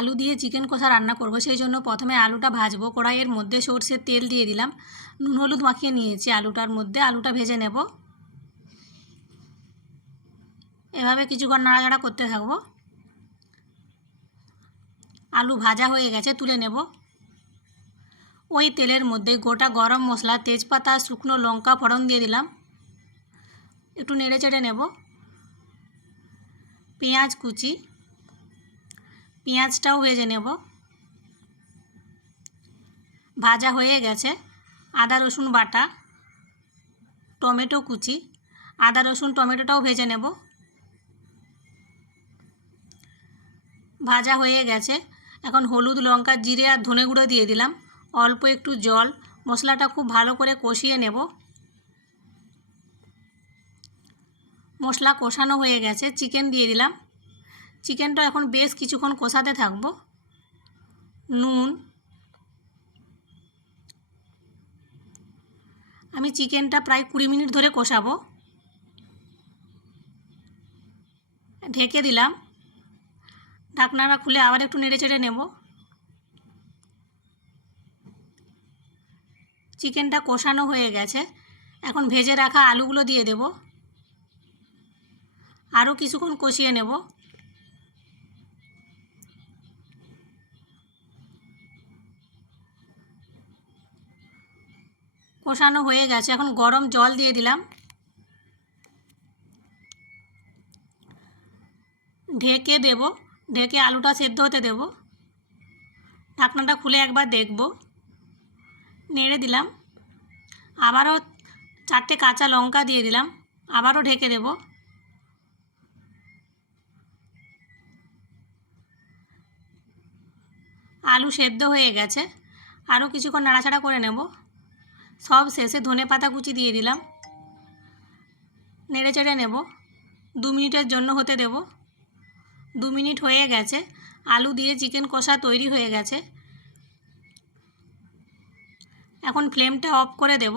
আলু দিয়ে চিকেন কষা রান্না করব, সেই জন্য প্রথমে আলুটা ভাজবো। কড়াইয়ের মধ্যে সরষের তেল দিয়ে দিলাম, নুন হলুদ মাখিয়ে নিয়েছি আলুটার মধ্যে। আলুটা ভেজে নেব, এভাবে কিছুক্ষণ নাড়াচাড়া করতে থাকবো। আলু ভাজা হয়ে গেছে, তুলে নেব। ওই তেলের মধ্যে গোটা গরম মশলা, তেজপাতা, শুকনো লঙ্কা ফোড়ন দিয়ে দিলাম, একটু নেড়ে চেড়ে নেব। পেঁয়াজ কুচি, পেঁয়াজটাও ভেজে নেব। ভাজা হয়ে গেছে। আদা রসুন বাটা, টমেটো কুচি, আদা রসুন টমেটোটাও ভেজে নেব। ভাজা হয়ে গেছে। এখন হলুদ, লঙ্কা, জিরে আর ধনে গুঁড়ো দিয়ে দিলাম, অল্প একটু জল। মশলাটা খুব ভালো করে কষিয়ে নেব। মশলা কষানো হয়ে গেছে, চিকেন দিয়ে দিলাম। চিকেনটা এখন বেশ কিছুক্ষণ কষাতে থাকবো। নুন, আমি চিকেনটা প্রায় 20 মিনিট ধরে কষাবো। ঢেকে দিলাম, ঢাকনাটা খুলে আবার একটু নেড়ে চেড়ে নেব। চিকেনটা কষানো হয়ে গেছে। এখন ভেজে রাখা আলুগুলো দিয়ে দেব, আরও কিছুক্ষণ কষিয়ে নেব। কষানো হয়ে গেছে, এখন গরম জল দিয়ে দিলাম। ঢেকে দেব, ঢেকে আলুটা সেদ্ধ হতে দেব। ঢাকনাটা খুলে একবার দেখব, নেড়ে দিলাম। আবারও 4টে কাঁচা লঙ্কা দিয়ে দিলাম, আবারও ঢেকে দেব। আলু সেদ্ধ হয়ে গেছে, আরও কিছুক্ষণ নাড়াচাড়া করে নেব। সব শেষে ধনেপাতা কুচি দিয়ে দিলাম, নেড়ে চেড়ে নেব। 2 মিনিটের জন্য হতে দেব। 2 মিনিট হয়ে গেছে, আলু দিয়ে চিকেন কষা তৈরি হয়ে গেছে। এখন ফ্লেমটা অফ করে দেব।